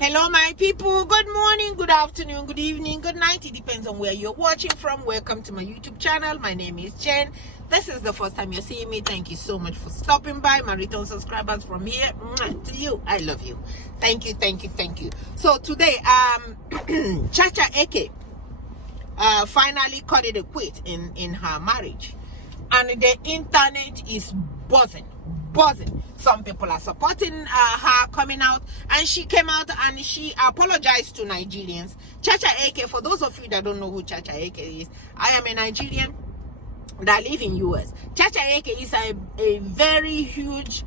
Hello, my people. Good morning, good afternoon, good evening, good night. It depends on where you're watching from. Welcome to my YouTube channel. My name is Jen. This is the first time you're seeing me. Thank you so much for stopping by. My return subscribers from here to you. I love you. Thank you, thank you, thank you. So today, Chacha AK finally cut it a quit in her marriage, and the internet is buzzing. Some people are supporting her coming out, and she came out and she apologized to Nigerians. Chacha AK, for those of you that don't know who Chacha AK is, I am a Nigerian that live in US. Chacha AK is a very huge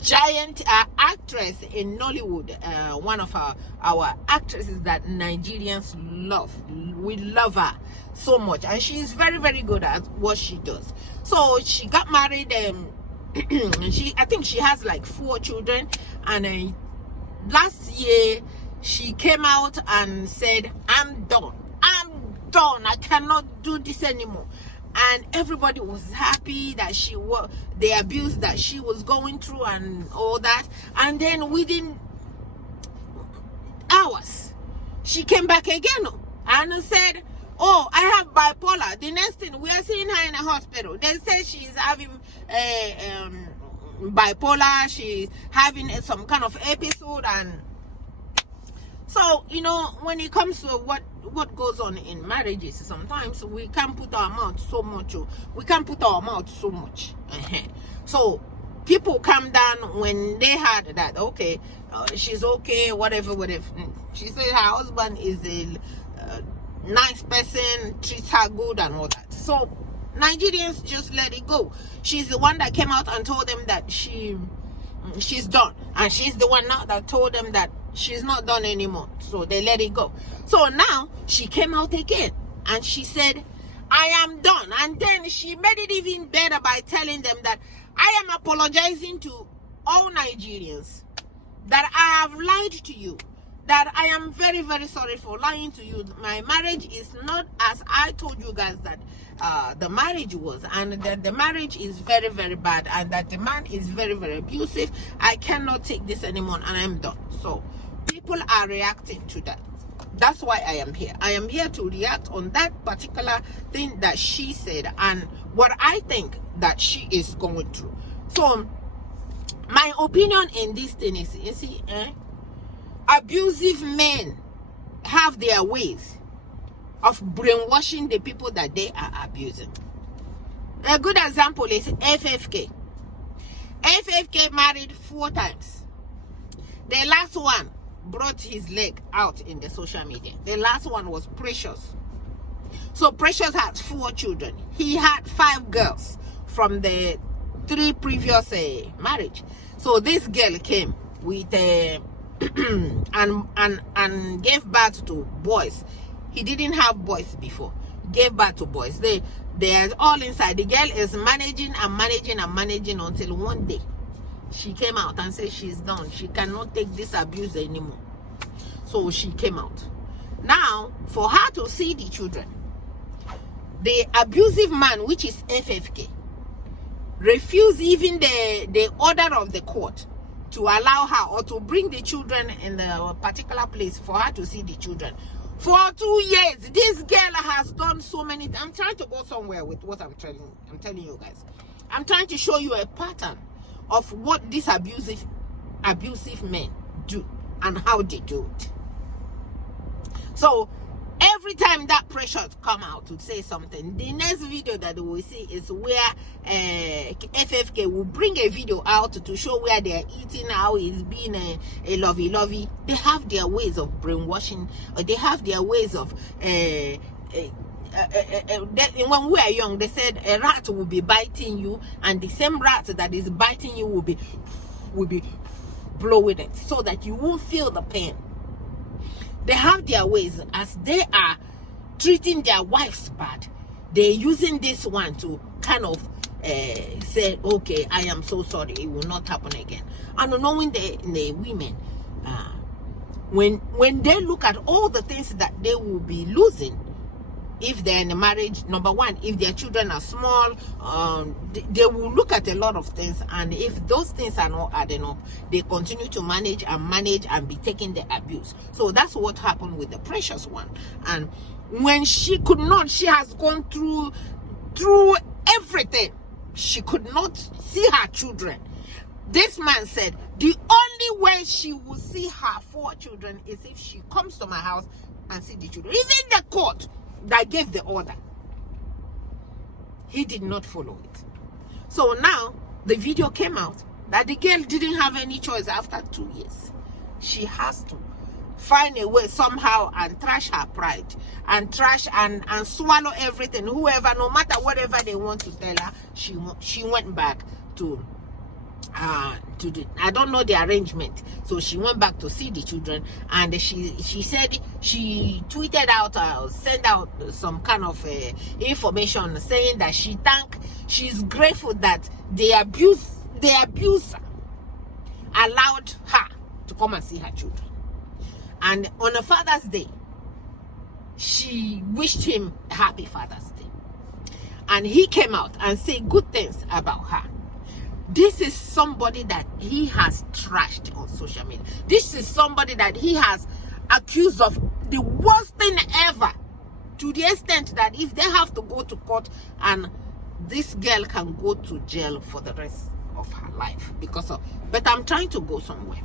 giant actress in Nollywood, one of our actresses that Nigerians love. We love her so much, and she is very, very good at what she does. So she got married, I think she has like 4 children, and last year she came out and said, I'm done, I cannot do this anymore. And everybody was happy that the abuse that she was going through and all that. And then within hours she came back again and said, oh, I have bipolar. The next thing, we are seeing her in a hospital. They say she's having bipolar. She's having some kind of episode. And so, you know, when it comes to what goes on in marriages, sometimes we can't put our mouth so much. So people calm down when they heard that, okay, she's okay, whatever. She said her husband is a nice person, treats her good and all that. So Nigerians just let it go. She's the one that came out and told them that she's done, and she's the one now that told them that she's not done anymore. So they let it go. So now she came out again and she said, I am done. And then she made it even better by telling them that I am apologizing to all Nigerians that I have lied to you, that I am very, very sorry for lying to you. My marriage is not as I told you guys that the marriage was, and that the marriage is very, very bad, and that the man is very, very abusive. I cannot take this anymore, and I'm done. So people are reacting to that. That's why I am here. I am here to react on that particular thing that she said and what I think that she is going through. So my opinion in this thing is, you see, abusive men have their ways of brainwashing the people that they are abusing. A good example is FFK. FFK married 4 times. The last one brought his leg out in the social media. The last one was Precious. So Precious had 4 children. He had 5 girls from the 3 previous marriage. So this girl came with and gave birth to boys. He didn't have boys before. Gave birth to boys. They are all inside. The girl is managing until one day she came out and said she's done. She cannot take this abuse anymore. So she came out. Now, for her to see the children, the abusive man, which is FFK, refused even the order of the court to allow her or to bring the children in the particular place for her to see the children. For 2 years, this girl has done so many. I'm trying to go somewhere with what I'm telling you guys. I'm trying to show you a pattern of what these abusive men do and how they do it. So every time that pressure come out to say something, the next video that we will see is where FFK will bring a video out to show where they are eating, how it's being a lovey. They have their ways of brainwashing, or they have their ways of when we are young, they said a rat will be biting you, and the same rat that is biting you will be blowing it so that you won't feel the pain. They have their ways. As they are treating their wives bad, they're using this one to kind of say, okay, I am so sorry, it will not happen again. And knowing the women, when they look at all the things that they will be losing if they're in a marriage, number one, if their children are small, they will look at a lot of things, and if those things are not adding up, they continue to manage and be taking the abuse. So that's what happened with the precious one. And when she could not, she has gone through everything. She could not see her children. This man said the only way she will see her 4 children is if she comes to my house and see the children. Even the court that gave the order, he did not follow it. So now the video came out that the girl didn't have any choice after 2 years. She has to find a way somehow and trash her pride and trash and swallow everything. Whoever, no matter whatever they want to tell her, she went back to the, I don't know the arrangement, so she went back to see the children, and she said she tweeted out, sent out some kind of information saying that she's grateful that the abuser allowed her to come and see her children. And on a Father's Day, she wished him a happy Father's Day, and he came out and said good things about her. This is somebody that he has trashed on social media. This is somebody that he has accused of the worst thing ever, to the extent that if they have to go to court, and this girl can go to jail for the rest of her life because of, but I'm trying to go somewhere.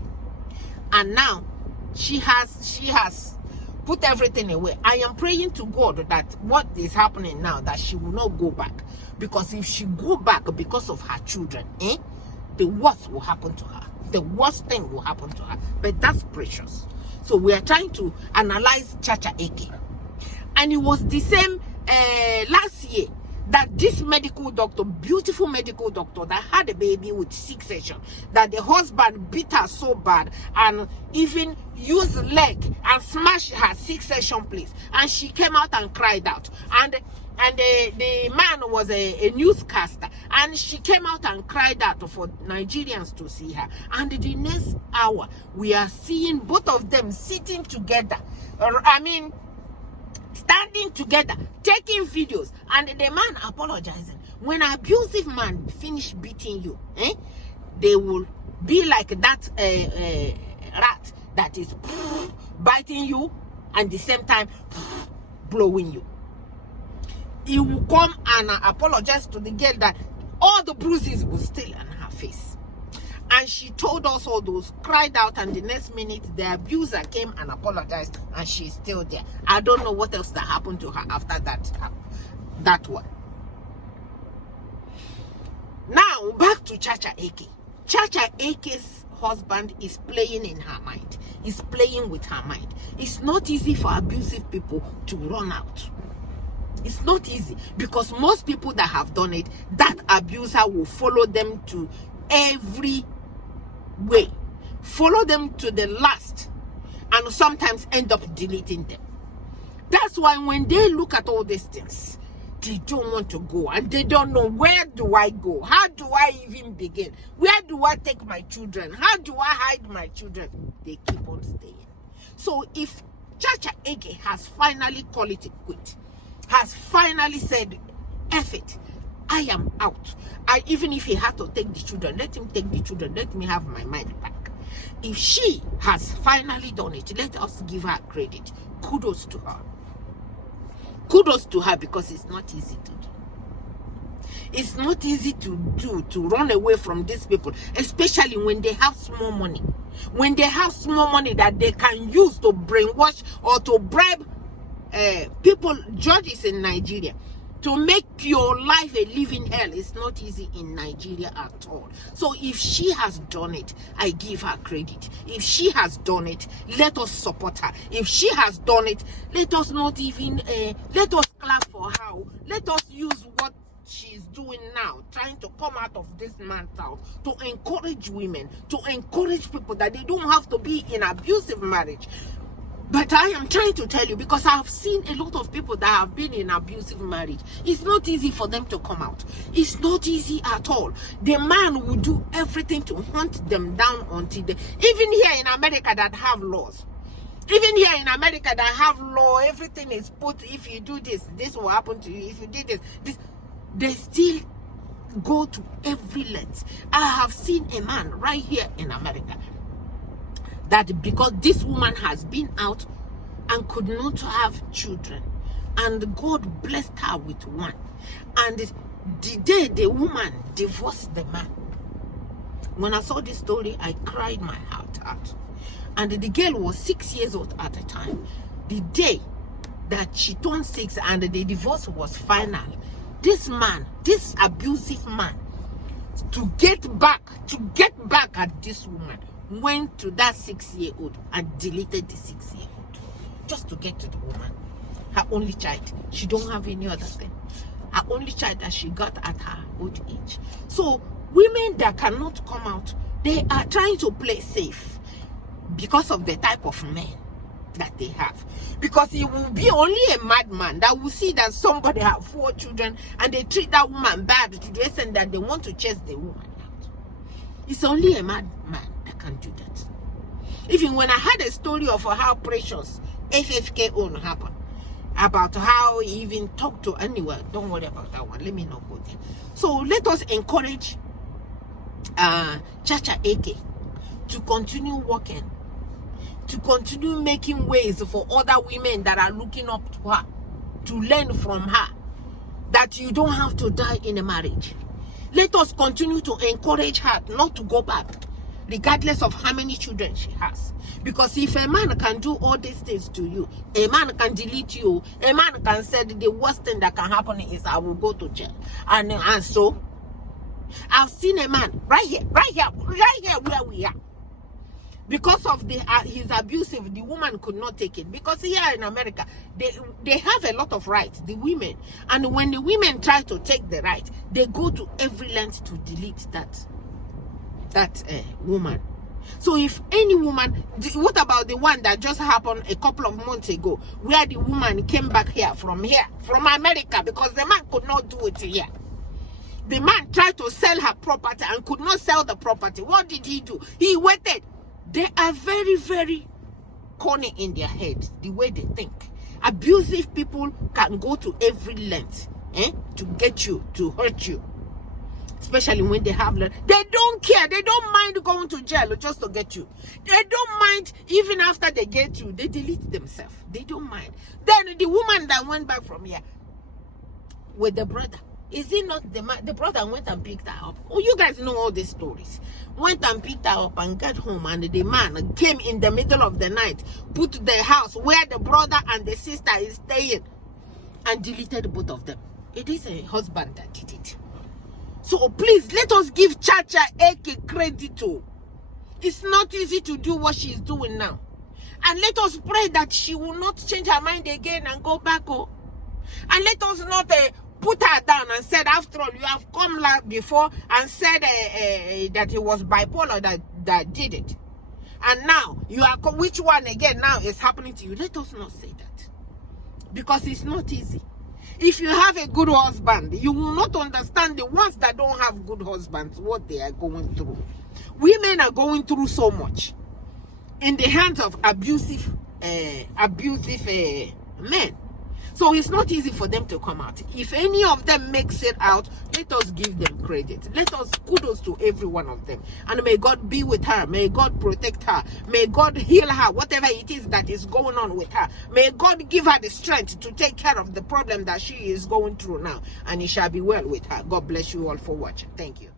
And now she has put everything away. I am praying to God that what is happening now, that she will not go back. Because if she go back because of her children, the worst will happen to her. The worst thing will happen to her. But that's precious. So we are trying to analyze Chacha AK. And it was the same last year that this medical doctor, beautiful medical doctor that had a baby with C-section, that the husband beat her so bad and even used leg and smashed her C-section place. And she came out and cried out. And the man was a newscaster, and she came out and cried out for Nigerians to see her. And the next hour, we are seeing both of them sitting together. Standing together, taking videos, and the man apologizing. When an abusive man finish beating you, they will be like that rat that is biting you and at the same time blowing you. He will come and apologize to the girl that all the bruises were still on her face. And she told us all those, cried out, and the next minute the abuser came and apologized, and she's still there. I don't know what else that happened to her after that one. Now back to Chacha AK. Chacha AK's husband is playing in her mind. He's playing with her mind. It's not easy for abusive people to run out. It's not easy, because most people that have done it, that abuser will follow them to every way, follow them to the last, and sometimes end up deleting them. That's why when they look at all these things, they don't want to go, and they don't know, where do I go? How do I even begin? Where do I take my children? How do I hide my children? They keep on staying. So if Chacha AK has finally called it quit, has finally said, F it, I am out. Even if he had to take the children, let him take the children. Let me have my mind back. If she has finally done it, let us give her credit. Kudos to her. Kudos to her, because it's not easy to do. It's not easy to do, to run away from these people, especially when they have small money. When they have small money that they can use to brainwash or to bribe people, judges in Nigeria, to make your life a living hell. Is not easy in Nigeria at all. So if she has done it, I give her credit. If she has done it, let us support her. If she has done it, let us not even let us clap for her. Let us use what she's doing now, trying to come out of this man's house, to encourage women, to encourage people that they don't have to be in abusive marriage. But I am trying to tell you, because I have seen a lot of people that have been in abusive marriage. It's not easy for them to come out. It's not easy at all. The man will do everything to hunt them down until they, even here in America that have laws, Even here in America, that have law, everything is put. If you do this, this will happen to you. If you do this, they still go to every length. I have seen a man right here in America that because this woman has been out and could not have children, and God blessed her with one, and the day the woman divorced the man, when I saw this story, I cried my heart out. And the girl was 6 years old at the time. The day that she turned 6 and the divorce was final, this man, this abusive man, to get back at this woman, went to that 6-year-old and deleted the 6-year-old just to get to the woman. Her only child. She don't have any other thing. Her only child that she got at her old age. So women that cannot come out, they are trying to play safe because of the type of men that they have. Because it will be only a madman that will see that somebody have 4 children and they treat that woman bad to the extent that they want to chase the woman out. It's only a madman that can do that. Even when I had a story of how Precious FFK own happened, about how he even talked to anyone, don't worry about that one. Let me not go there. So let us encourage Chacha AK to continue working, to continue making ways for other women that are looking up to her, to learn from her, that you don't have to die in a marriage. Let us continue to encourage her not to go back, regardless of how many children she has. Because if a man can do all these things to you, a man can delete you, a man can say the worst thing that can happen is I will go to jail. And so, I've seen a man right here where we are. Because of his abusive, the woman could not take it. Because here in America, they have a lot of rights, the women. And when the women try to take the right, they go to every length to delete that woman. So if any woman, what about the one that just happened a couple of months ago, where the woman came back from America, because the man could not do it here. The man tried to sell her property and could not sell the property. What did he do? He waited. They are very, very corny in their head, the way they think. Abusive people can go to every length to get you, to hurt you. Especially when they have, they don't care. They don't mind going to jail just to get you. They don't mind even after they get you. They delete themselves. They don't mind. Then the woman that went back from here with the brother, is it not the man? The brother went and picked her up. Oh, you guys know all these stories. Went and picked her up and got home, and the man came in the middle of the night, put the house where the brother and the sister is staying, and deleted both of them. It is a husband that did it. So please, let us give Chacha AK credit too. It's not easy to do what she's doing now. And let us pray that she will not change her mind again and go back. And let us not put her down and said, after all, you have come before and said that it was bipolar that did it. And now, you are, which one again now is happening to you? Let us not say that. Because it's not easy. If you have a good husband, you will not understand the ones that don't have good husbands, what they are going through. Women are going through so much in the hands of abusive men. So it's not easy for them to come out. If any of them makes it out, let us give them credit. Let us kudos to every one of them. And may God be with her. May God protect her. May God heal her, whatever it is that is going on with her. May God give her the strength to take care of the problem that she is going through now. And it shall be well with her. God bless you all for watching. Thank you.